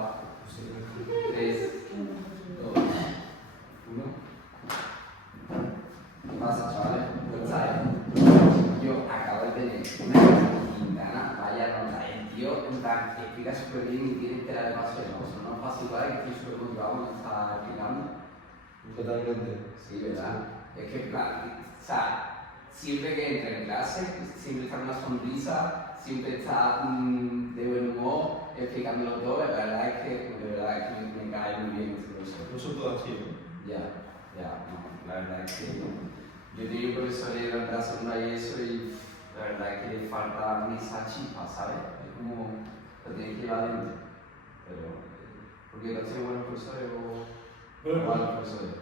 4, 3, 2, 1. ¿Qué pasa, chavales? Pues sabes, yo acabo de tener una Quintana, vaya nota. El tío, en plan, explica súper bien y tiene entera de paso de cosas. No es fácil, ¿vale? Que estoy súper motivado cuando está explicando. Totalmente. Sí, ¿verdad? Es que, en plan, o sea, siempre que entra en clase, siempre está con una sonrisa, siempre está de buen humor, explicándolo todo. La verdad es que me cae muy bien este profesor. No son todas así, ¿no? Ya, no, la verdad es que yo he tenido profesores durante la segunda y eso, y la verdad es que le falta esa chispa, ¿sabes? Es como lo tienes que llevar adentro. Pero, ¿porque tú has tenido buenos profesores o malos profesores?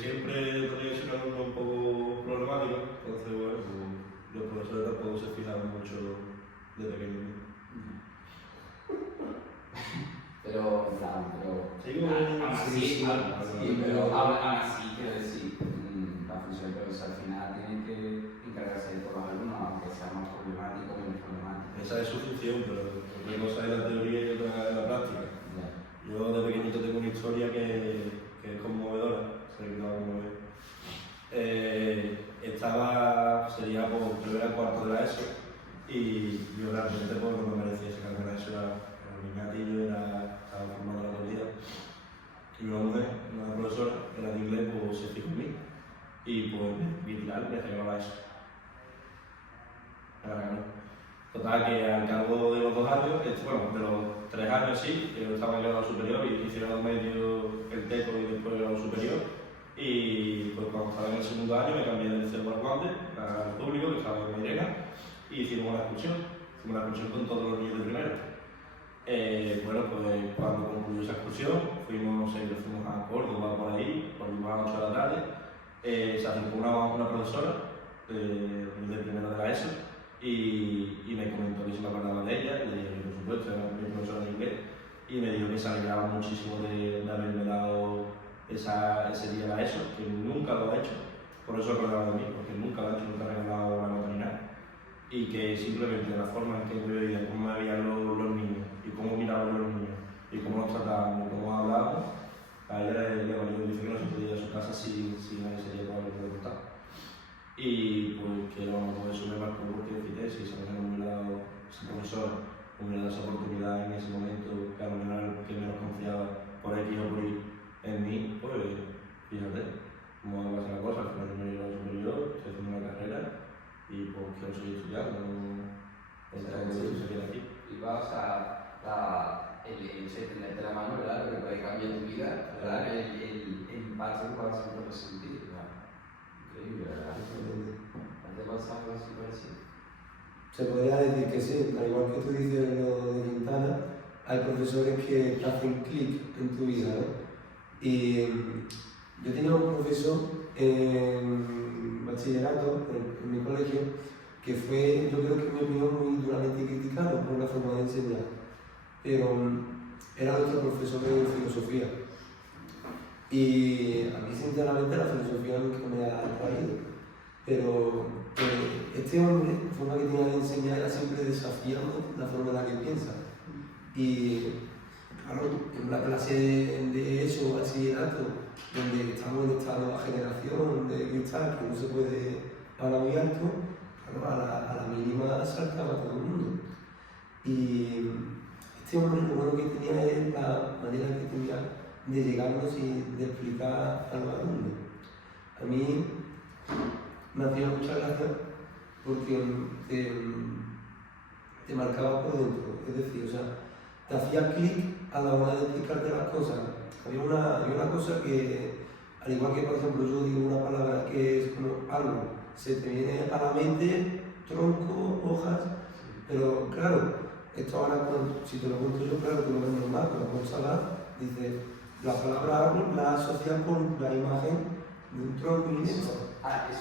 Siempre he tenido que ser un alumno un poco problemático, entonces bueno, pues, los profesores tampoco se fijan mucho de pequeño. Pero, en plan, aún así, quiero decir, la función del profesor al final tiene que encargarse de todos los alumnos, aunque sea más problemático o menos problemático. Esa es su función, pero una cosa es la teoría y otra es la práctica. Yo de pequeñito tengo una historia que es conmovedora, sería por primera cuarto de la ESO, y yo realmente pues, no me merecía esa carrera. Eso era un niñatillo, estaba formando la vida. Y una mujer, una profesora, que era de inglés, pues se fijó en mí. Y pues literal me regaló la ESO. Me la regaló. Total, que al cabo de los 2 años, bueno, de los 3 años sí, que yo estaba en el grado superior y hice grado medio, el teco y después el grado superior. Y pues cuando estaba en el segundo año me cambié del liceo Guarguante al público, que estaba en Mairena, y hicimos una excursión con todos los niños de primero. Bueno, pues cuando concluyó esa excursión, fuimos a Córdoba por ahí, por las 8 de la tarde. Se acercó una profesora de primero de la ESO y me comentó que se me acordaba de ella, y le dije que por supuesto era mi profesora de inglés, y me dijo que se alegraba muchísimo de haberme dado ese día la ESO, que nunca lo ha hecho, por eso acordaba de mí, porque nunca lo ha hecho, nunca ha regalado una nota ni nada. Y que simplemente la forma en que yo veía cómo me veían los niños, y cómo miraban los niños, y cómo nos tratábamos, y cómo hablábamos, a ella le valió. Dice que no se podía ir a su casa si nadie sería por haberle preguntado. Y pues que bueno, pues eso me marcó porque fíjate, si esa persona me hubiera dado, esa profesora me hubiera dado esa oportunidad en ese momento, que a lo mejor era el que menos confiaba por X o por Y en mí, pues fíjate cómo va a ser la cosa. Al final yo me he ido a superior, estoy haciendo una carrera y pues quiero seguir estudiando, seguir aquí. Y va, o sea, el hecho de tenerte la mano, ¿verdad? Lo que puede cambiar tu vida, ¿verdad? El impacto que puede hacer un sentir, ¿verdad? Increíble, ¿verdad? ¿Te pasa algo así parecido? Se podría decir que sí, al igual que tú dices lo de Quintana, hay profesores que te hacen clic en tu vida, ¿no? Y yo tenía un profesor en bachillerato, en mi colegio, que fue, yo creo que me vio muy duramente criticado por la forma de enseñar, pero era nuestro profesor de filosofía. Y a mí sinceramente la filosofía nunca me ha atraído, pero este hombre, la forma que tenía de enseñar era siempre desafiando la forma en la que piensa. Y claro, en una clase de eso, bachillerato, donde estamos en esta nueva generación de cristal que no se puede hablar muy alto, claro, a la mínima saltaba todo el mundo. Y este hombre lo bueno que tenía es la manera que tenía de llegarnos y de explicar a los alumnos. A mí me hacía mucha gracia porque te marcaba por dentro, es decir, o sea, te hacía clic a la hora de explicarte las cosas. Había una cosa que, al igual que por ejemplo yo digo una palabra que es como algo, se te viene a la mente tronco, hojas, pero claro, esto ahora si te lo cuento yo, claro, tú lo ves normal, pero con Salah dice la palabra árbol la asocian con la imagen de un tronco y un eso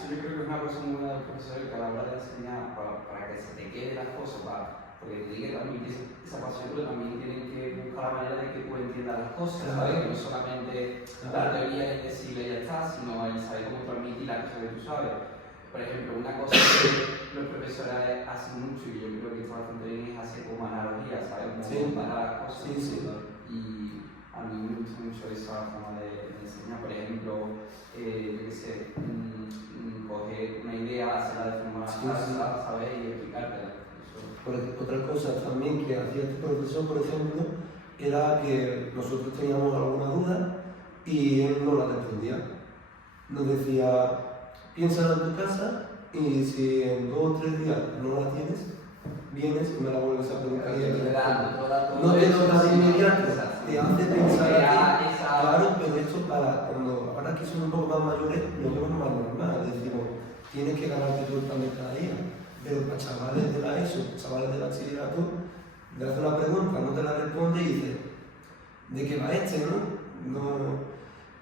yo creo que es una cosa muy buena del profesor, que a la hora de enseñar, para que se te queden las cosas, porque te diga también que esa pasión, pero también tienen que buscar la manera de que tú entiendas las cosas, ¿sabes? Que no solamente la teoría es decirle ya está, sino el saber cómo transmitir las cosas que tú sabes. Por ejemplo, una cosa los profesores hacen mucho y yo creo que está bastante bien es hacer como analogías, ¿sabes? Como Sí. comparar las cosas. Sí, sí. Y a mí me gusta mucho esa forma de enseñar. Por ejemplo, yo qué sé, coger una idea, hacerla de forma Sí, falsa, ¿sabes? Y explicártela. Otra cosa también que hacía este profesor, por ejemplo, era que nosotros teníamos alguna duda y él no la respondía. Nos decía, piénsala en tu casa y si en 2 o 3 días no la tienes, vienes y me la vuelves a preguntar. Y no te lo da de inmediato, te hace pensar a ti. Claro, pero esto ahora que somos un poco más mayores, lo vemos más normal. Decimos, tienes que ganarte tu pan de cada día. Pero para chavales de la ESO, chavales de bachillerato, le hace una pregunta, no te la responde y dice, ¿de qué va este, no?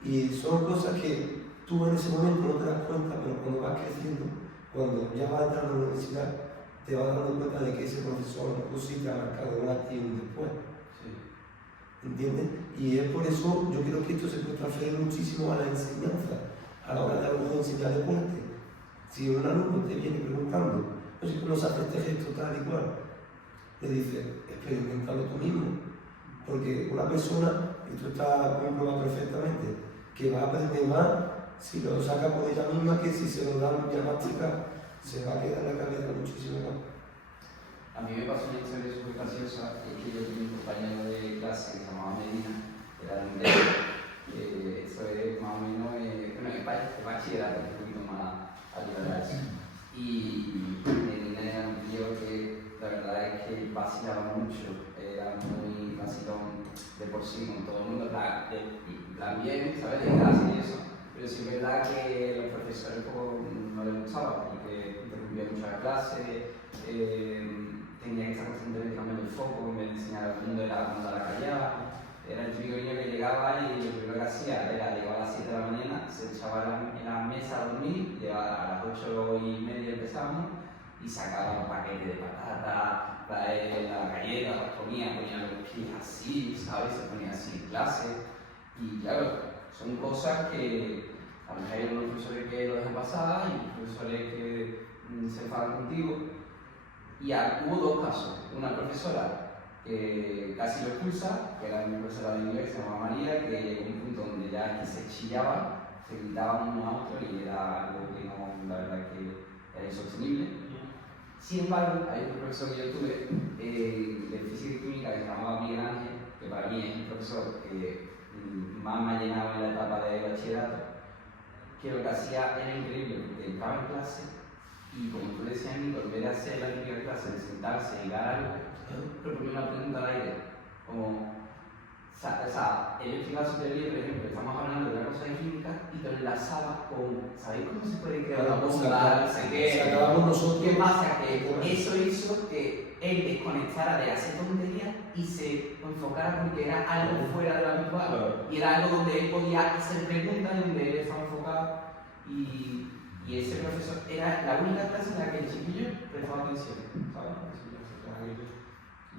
Y son cosas que tú en ese momento no te das cuenta, pero cuando vas creciendo, cuando ya vas entrando a la universidad, te vas dando cuenta de que ese profesor sí te ha marcado un antes y un después. ¿Entiendes? Y es por eso yo creo que esto se puede transferir muchísimo a la enseñanza, a la hora de algo de enseñar deporte. Si un alumno te viene preguntando, oye, ¿cómo se hace este gesto tal y cual? Le dices, experimentalo tú mismo. Porque una persona, y tú estás comprobado perfectamente, que va a aprender más si lo saca por ella misma que si se lo dan ya masticado, se va a quedar en la cabeza muchísimo más. A mí me pasó una historia súper graciosa, es que yo tenía un compañero de clase que se llamaba Medina, que era de inglés, eso es más o menos, bueno, en bachillerato, un poquito más liberal. Y Medina era un tío que la verdad es que vacilaba mucho, era muy vacilón de por sí con todo el mundo, bien, ¿sabes? De clase y eso, pero sí es verdad que los profesores no les gustaba y que interrumpía mucho la clase. Tenía que estar constantemente cambiando el foco, en vez de enseñar al mundo era cuando la callaba. Era el típico niño que llegaba y lo primero que hacía era llegar a las 7 de la mañana, se echaba en la mesa a dormir, a las 8:30 empezábamos y sacaba un paquete de patatas, la galleta, las ponía los pies así, ¿sabes? Se ponía así en clase. Y claro, son cosas que a lo mejor hay unos profesores que lo dejan pasar y profesores que se enfadan contigo. Y hubo 2 casos. Una profesora que casi lo expulsa, que era una profesora de inglés, se llamaba María, que llegó a un punto donde ya se chillaba, se gritaban uno a otro y era algo que no, la verdad que era insostenible. Sin embargo, hay otro profesor que yo tuve de física y química que se llamaba Miguel Ángel, que para mí es el profesor que más me ha llenado en la etapa de bachillerato, que lo que hacía era increíble, porque entraba en clase y como tú decías, Nico, en vez de hacer la típica clase de sentarse y dar algo, proponía una pregunta al aire, como, o sea, él explicaba súper bien, por ejemplo, estamos hablando de una cosa de química y te lo enlazaba con, ¿sabéis cómo se puede crear una bomba? No sé qué. ¿Qué pasa? Que eso hizo que él desconectara de hacer tonterías y se enfocara porque era algo fuera de lo habitual. Y era algo donde él podía hacer preguntas, donde él estaba enfocado. Y ese profesor era la única clase en la que el chiquillo prestaba atención, ¿sabes?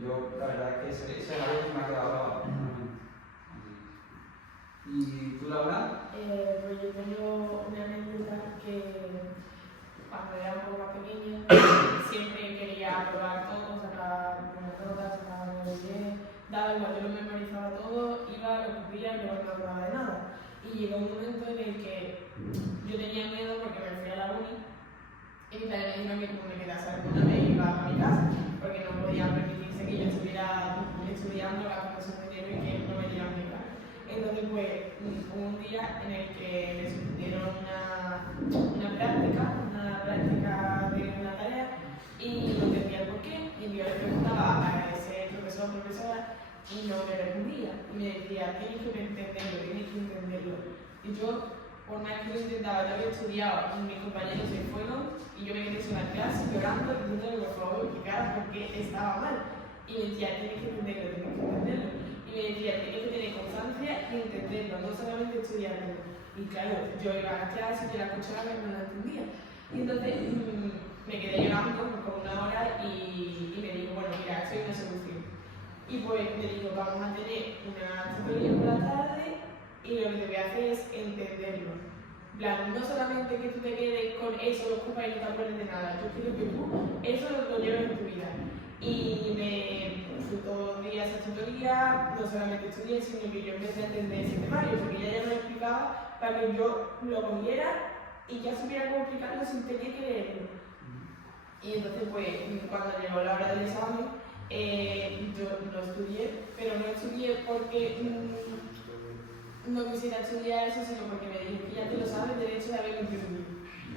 Yo, la verdad es que eso es algo que me ha quedado grabado. ¿Y tú, Laura? Pues yo tengo una anécdota que cuando era un poco más pequeña siempre quería probar todo, sacar buenas notas, sacar buenos bien, daba igual, yo lo memorizaba todo, iba, lo cumplía y luego no acordaba de nada. Y llegó un momento en el que yo tenía miedo porque me fui a la uni y mi padre me dijo que como me quedase alguna me iba a mi casa porque no podía permitirse que yo estuviera estudiando las cosas que quiero y que no me dieran beca. Entonces pues hubo un día en el que me suspendieron una práctica de una tarea y no entendía por qué y yo le preguntaba a ese profesor o profesora y no me respondía y me decía tienes que entenderlo. Y yo, por más que lo intentaba, yo había estudiado y mis compañeros se fueron y yo me quedé sola en clase llorando, diciéndole por favor me explicara por qué estaba mal. Y me decía, tienes que entenderlo. Y me decía, tienes que tener constancia y entenderlo, no solamente estudiarlo. Y claro, yo iba a las clases, yo la escuchaba pero no la entendía. Y entonces me quedé llorando por una hora y me dijo, bueno, mira, esto es una solución. Y pues me dijo, vamos a tener una tutoría por la tarde y lo que te voy a hacer es entenderlo. En plan, no solamente que tú te quedes con eso, lo ocupas y no te acuerdes de nada. Yo quiero que tú eso lo lleves en tu vida. Y me fui todos los días a tutoría, no solamente estudié, sino que yo empecé a entender ese temario, porque ella ya me lo explicaba para que yo lo cogiera y ya supiera cómo explicarlo sin tener que leerlo. Y entonces, pues, cuando llegó la hora del examen, yo lo estudié, pero no estudié porque no quisiera estudiar eso, sino porque me dije que ya te lo sabes, derecho de haberlo entendido.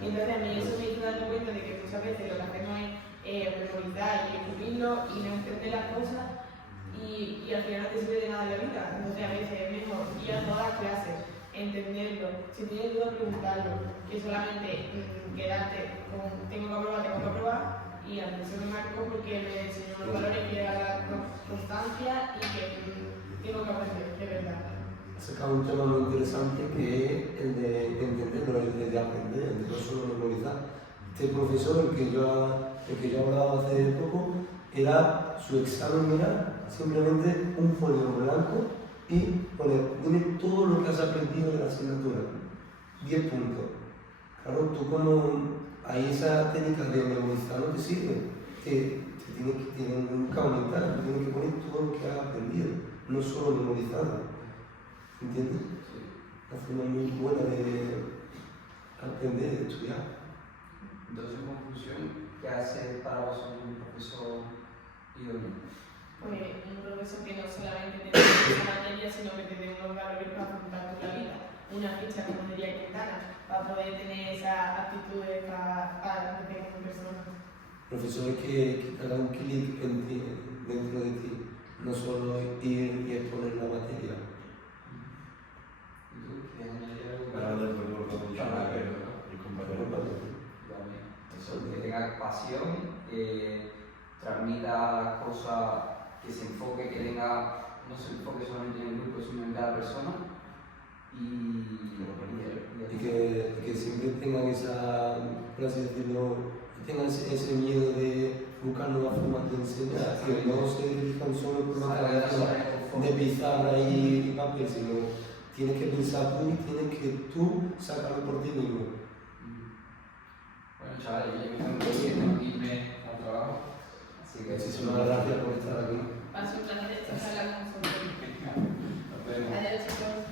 Y entonces a mí eso me hizo darme cuenta de que muchas veces lo que hacemos es memorizar y escribirlo y no entender las cosas y al final no te sirve de nada en la vida. Entonces a veces es mejor ir a todas las clases, entenderlo, si tienes dudas preguntarlo, que solamente quedarte con tengo que aprobar y al profesor me marcó porque me enseñó los valores que era la constancia y que tengo que aprender, de verdad. Ha sacado un tema muy interesante que es el de entenderlo, el de aprender, el de no solo memorizar. Este profesor, el que yo hablaba hace poco, su examen era simplemente un folio blanco y poner, dime todo lo que has aprendido de la asignatura, 10 puntos. Claro, tú como ahí esa técnica de memorizar no te sirve, te tienes que aumentar, tú tienes que poner todo lo que has aprendido, no solo memorizarlo. ¿Entiendes? Sí. Una forma muy buena de aprender, de estudiar. Entonces, en conclusión, ¿qué hace para vosotros un profesor idóneo? Pues un profesor que no solamente te dé esa materia, sino que te dé unos valores para afrontar tu vida. Una ficha, como diría Quintana, para poder tener esas actitudes para crecer como persona. Profesores que te hagan un clic dentro de ti, no solo ir y exponer la materia. ¿Y tú quieres añadir algo? Para de lo que ha dicho el compañero. Eso, que tenga pasión, que transmita las cosas, que se enfoque, que tenga, no se enfoque solamente en el grupo, sino en cada persona. Y que siempre tengan esa, por así decirlo, que tengan ese miedo de buscar nuevas formas de enseñar, que no se dirijan solo por una cadena de pizarra y papel, sino tienes que pensar tú y tienes que tú sacarlo por ti mismo. Bueno, chavales, yo tengo que irme al trabajo, así que Muchísimas gracias por estar aquí. Ha sido un placer estar hablando con vosotros. nos vemos. Adiós, chicos.